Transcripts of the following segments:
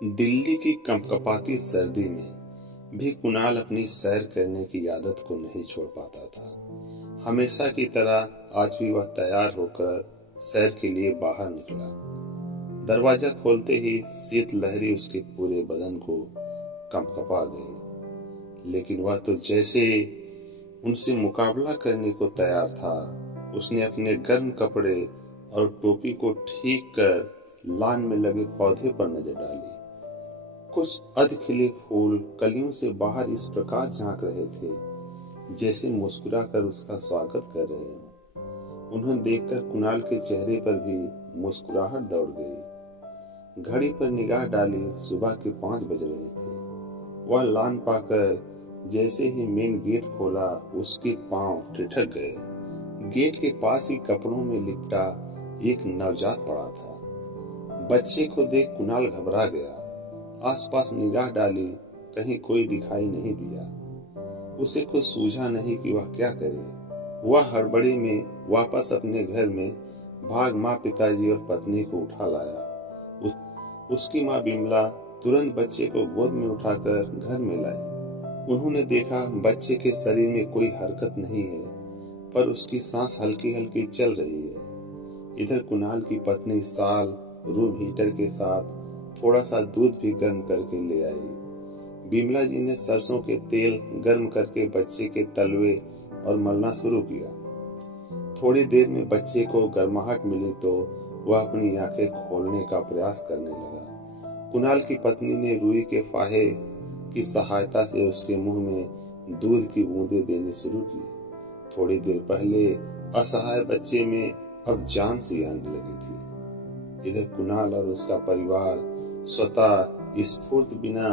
दिल्ली की कंपकपाती सर्दी में भी कुणाल अपनी सैर करने की आदत को नहीं छोड़ पाता था। हमेशा की तरह आज भी वह तैयार होकर सैर के लिए बाहर निकला। दरवाजा खोलते ही शीतलहरी उसके पूरे बदन को कंपकपा गई, लेकिन वह तो जैसे उनसे मुकाबला करने को तैयार था। उसने अपने गर्म कपड़े और टोपी को ठीक कर लान में लगे पौधे पर नजर डाली। कुछ अधखिले फूल कलियों से बाहर इस प्रकार झांक रहे थे जैसे मुस्कुरा कर उसका स्वागत कर रहे हों। उन्हें देखकर कुणाल के चेहरे पर भी मुस्कुराहट दौड़ गई। घड़ी पर निगाह डाली, सुबह के 5 बज रहे थे। वह लान पाकर जैसे ही मेन गेट खोला, उसके पांव ठिठक गए। गेट के पास ही कपड़ों में लिपटा एक नवजात पड़ा था। बच्चे को देख कुणाल घबरा गया। आसपास निगाह डाली, कहीं कोई दिखाई नहीं दिया। उसे कुछ सूझा नहीं कि वह क्या करे। वह हड़बड़ी में वापस अपने घर में भाग माँ, पिताजी और पत्नी को उठा लाया। उसकी माँ बिमला तुरंत बच्चे को गोद में उठाकर घर में लाई। उन्होंने देखा बच्चे के शरीर में कोई हरकत नहीं है, पर उसकी सांस हल्की हल्की चल रही है। इधर कुणाल की पत्नी साल रूम हीटर के साथ थोड़ा सा दूध भी गर्म करके ले आई। बिमला जी ने सरसों के तेल गर्म करके बच्चे के तलवे और मलना शुरू किया। थोड़ी देर में बच्चे को गर्माहट मिली तो वह अपनी आंखें खोलने का प्रयास करने लगा। कुणाल की पत्नी ने रुई के फाहे की सहायता से उसके मुंह में दूध की बूंदें देनी शुरू की। थोड़ी देर पहले असहाय बच्चे में अब जान सी आने लगी थी। इधर कुणाल और उसका परिवार स्वतः स्फूर्त बिना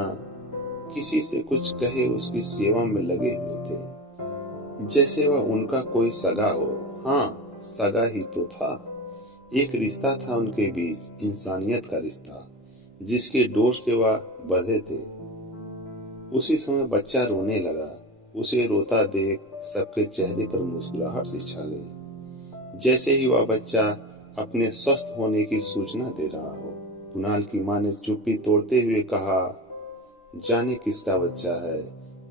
किसी से कुछ कहे उसकी सेवा में लगे हुए थे, जैसे वह उनका कोई सगा हो। हाँ, सगा ही तो था। एक रिश्ता था उनके बीच, इंसानियत का रिश्ता, जिसके डोर से वह बंधे थे। उसी समय बच्चा रोने लगा। उसे रोता देख सबके चेहरे पर मुस्कुराहट सी छा गई, जैसे ही वह बच्चा अपने स्वस्थ होने की सूचना दे रहा हो। कुणाल की मां ने चुप्पी तोड़ते हुए कहा, जाने किसका बच्चा है,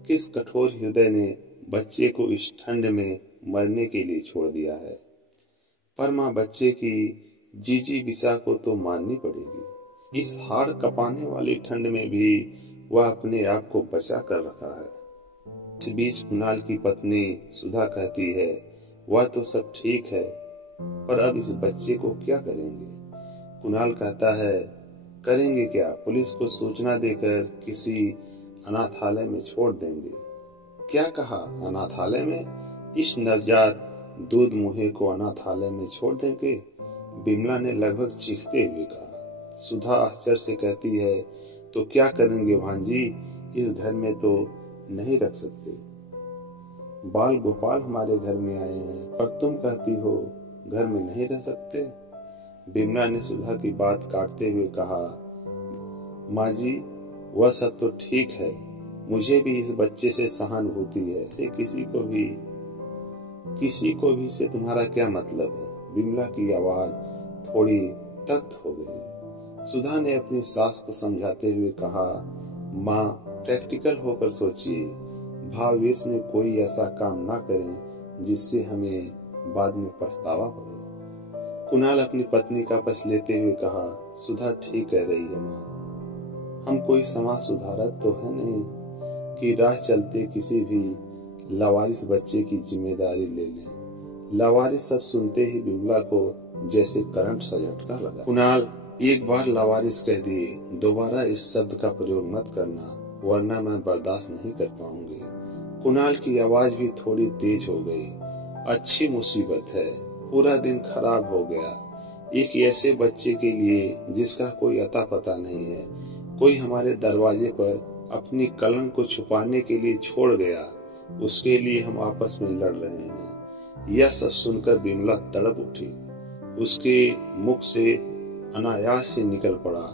किस कठोर हृदय ने बच्चे को इस ठंड में मरने के लिए छोड़ दिया है। पर मां, बच्चे की जीजी बिसा को तो माननी पड़ेगी। इस हाड़ कपाने वाली ठंड में भी वह अपने आप को बचा कर रखा है। इस बीच कुणाल की पत्नी सुधा कहती है, वह तो सब ठीक है, पर अब इस बच्चे को क्या करेंगे। कुणाल कहता है, करेंगे क्या, पुलिस को सूचना देकर किसी अनाथालय में छोड़ देंगे। क्या कहा, अनाथालय में? इस नवजात दूध मुहे को अनाथालय में छोड़ देंगे? बिमला ने लगभग चीखते हुए कहा। सुधा आश्चर्य से कहती है, तो क्या करेंगे भांजी, इस घर में तो नहीं रख सकते। बाल गोपाल हमारे घर में आए हैं और तुम कहती हो घर में नहीं रह सकते। बिमला ने सुधा की बात काटते हुए कहा, माँ जी, वह सब तो ठीक है, मुझे भी इस बच्चे से सहानुभूति है। से किसी को भी से तुम्हारा क्या मतलब है। बिमला की आवाज थोड़ी तख्त हो गई। सुधा ने अपनी सास को समझाते हुए कहा, माँ, प्रैक्टिकल होकर सोचिए, भावेश में कोई ऐसा काम ना करें जिससे हमें बाद में पछतावा पड़े। कुणाल अपनी पत्नी का पक्ष लेते हुए कहा, सुधा ठीक कह रही है माँ, हम कोई समाज सुधारक तो है नहीं कि राह चलते किसी भी लावारिस बच्चे की जिम्मेदारी ले लें। लावारिस सब सुनते ही बिमला को जैसे करंट सा झटका लगा। कुणाल, एक बार लावारिस कह दिए, दोबारा इस शब्द का प्रयोग मत करना, वरना मैं बर्दाश्त नहीं कर पाऊंगी। कुणाल की आवाज भी थोड़ी तेज हो गई। अच्छी मुसीबत है, पूरा दिन खराब हो गया। एक ऐसे बच्चे के लिए जिसका कोई अता पता नहीं है, कोई हमारे दरवाजे पर अपनी कलंक को छुपाने के लिए छोड़ गया, उसके लिए हम आपस में लड़ रहे हैं। यह सब सुनकर बिमला तड़प उठी। उसके मुख से अनायास ही निकल पड़ा,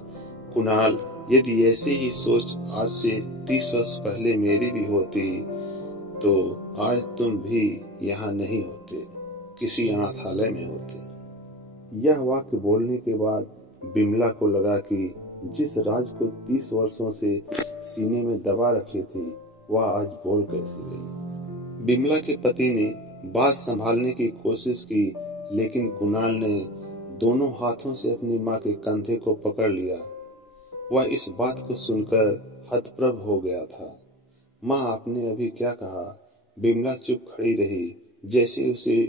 कुणाल, यदि ऐसी ही सोच आज से 30 वर्ष पहले मेरी भी होती तो आज तुम भी यहाँ नहीं होते, किसी अनाथालय में होते। यह वाक्य बोलने के बाद बिमला को लगा कि जिस राज को 30 वर्षों से सीने में दबा रखे थे, वह आज बोल कैसे गई। बिमला के पति ने बात संभालने की कोशिश की, लेकिन कुणाल ने दोनों हाथों से अपनी माँ के कंधे को पकड़ लिया। वह इस बात को सुनकर हतप्रभ हो गया था। माँ, आपने अभी क्या कहा? बिमला चुप खड़ी रही, जैसे उसे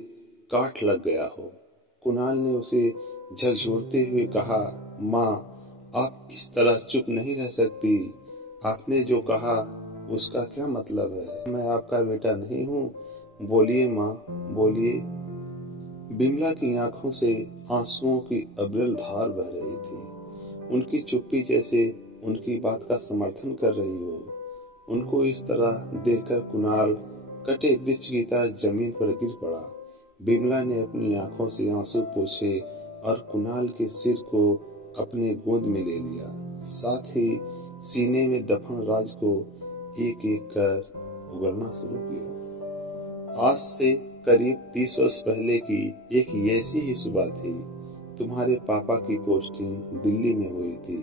काट लग गया हो। कुणाल ने उसे झकझोरते हुए कहा, माँ, आप इस तरह चुप नहीं रह सकती। आपने जो कहा उसका क्या मतलब है? मैं आपका बेटा नहीं हूँ? बोलिए माँ, बोलिए। बिमला की आंखों से आंसुओं की अविरल धार बह रही थी। उनकी चुप्पी जैसे उनकी बात का समर्थन कर रही हो। उनको इस तरह देखकर कुणाल कटे वृक्ष की तरह जमीन पर गिर पड़ा। बिमला ने अपनी आंखों से आंसू पोंछे और कुणाल के सिर को अपने गोद में ले लिया। साथ ही सीने में दफन राज को एक एक कर उगलना शुरू किया। आज से करीब 30 वर्ष पहले की एक ऐसी ही सुबह थी। तुम्हारे पापा की पोस्टिंग दिल्ली में हुई थी,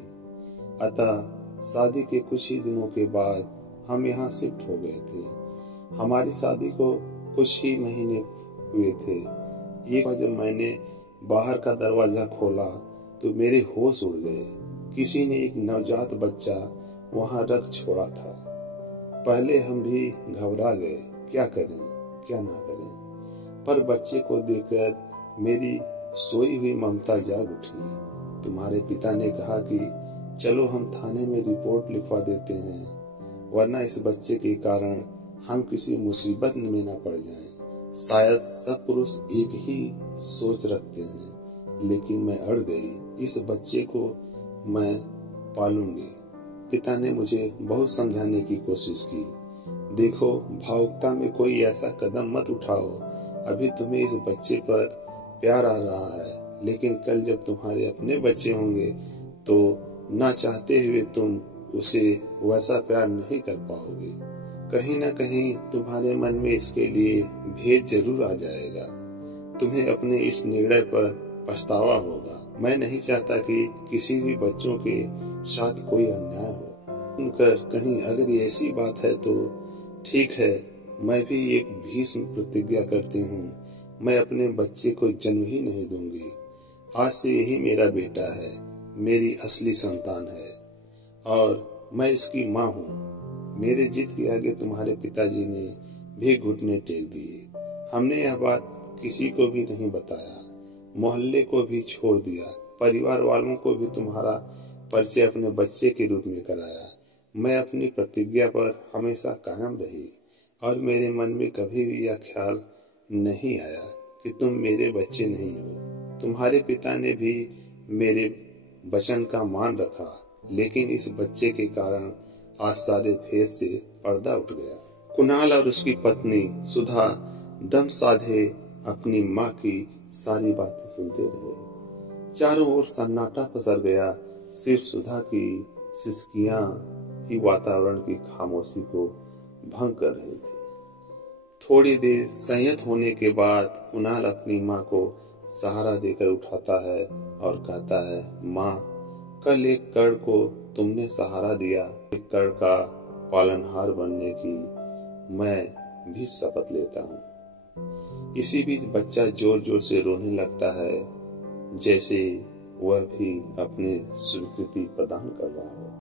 अतः शादी के कुछ ही दिनों के बाद हम यहाँ शिफ्ट हो गए थे। हमारी शादी को कुछ ही महीने हुए थे। एक बार जब मैंने बाहर का दरवाजा खोला तो मेरे होश उड़ गए। किसी ने एक नवजात बच्चा वहाँ रख छोड़ा था। पहले हम भी घबरा गए, क्या करें क्या ना करें, पर बच्चे को देखकर मेरी सोई हुई ममता जाग उठी। तुम्हारे पिता ने कहा कि चलो हम थाने में रिपोर्ट लिखवा देते हैं, वरना इस बच्चे के कारण हम किसी मुसीबत में न पड़ जाएं। शायद सब पुरुष एक ही सोच रखते हैं, लेकिन मैं अड़ गई। इस बच्चे को मैं पालूंगी। पिता ने मुझे बहुत समझाने की कोशिश की। देखो, भावुकता में कोई ऐसा कदम मत उठाओ। अभी तुम्हें इस बच्चे पर प्यार आ रहा है, लेकिन कल जब तुम्हारे अपने बच्चे होंगे तो ना चाहते हुए तुम उसे वैसा प्यार नहीं कर पाओगे। कहीं ना कहीं तुम्हारे मन में इसके लिए भेद जरूर आ जाएगा। तुम्हें अपने इस निर्णय पर पछतावा होगा। मैं नहीं चाहता कि किसी भी बच्चों के साथ कोई अन्याय हो। सुनकर कहीं अगर ऐसी बात है तो ठीक है, मैं भी एक भीष्म प्रतिज्ञा करती हूँ। मैं अपने बच्चे को जन्म ही नहीं दूंगी। आज से यही मेरा बेटा है, मेरी असली संतान है और मैं इसकी माँ हूँ। मेरे जिद के आगे तुम्हारे पिताजी ने भी घुटने टेक दिए। हमने यह बात किसी को भी नहीं बताया, मोहल्ले को भी छोड़ दिया, परिवार वालों को भी तुम्हारा परिचय अपने बच्चे के रूप में कराया। मैं अपनी प्रतिज्ञा पर हमेशा कायम रही और मेरे मन में कभी भी यह ख्याल नहीं आया कि तुम मेरे बच्चे नहीं हो। तुम्हारे पिता ने भी मेरे वचन का मान रखा, लेकिन इस बच्चे के कारण आज सारे भेद से पर्दा उठ गया। कुणाल और उसकी पत्नी सुधा दम साधे अपनी माँ की सारी बातें सुनते रहे। चारों ओर सन्नाटा पसर गया। सिर्फ सुधा की सिसकियां ही वातावरण की खामोशी को भंग कर रही थी। थोड़ी देर संयत होने के बाद कुणाल अपनी माँ को सहारा देकर उठाता है और कहता है, माँ, कल एक कर्ण को तुमने सहारा दिया, एक कर्ण का पालनहार बनने की मैं भी शपथ लेता हूँ। इसी बीच बच्चा जोर जोर से रोने लगता है, जैसे वह भी अपनी स्वीकृति प्रदान कर रहा हो।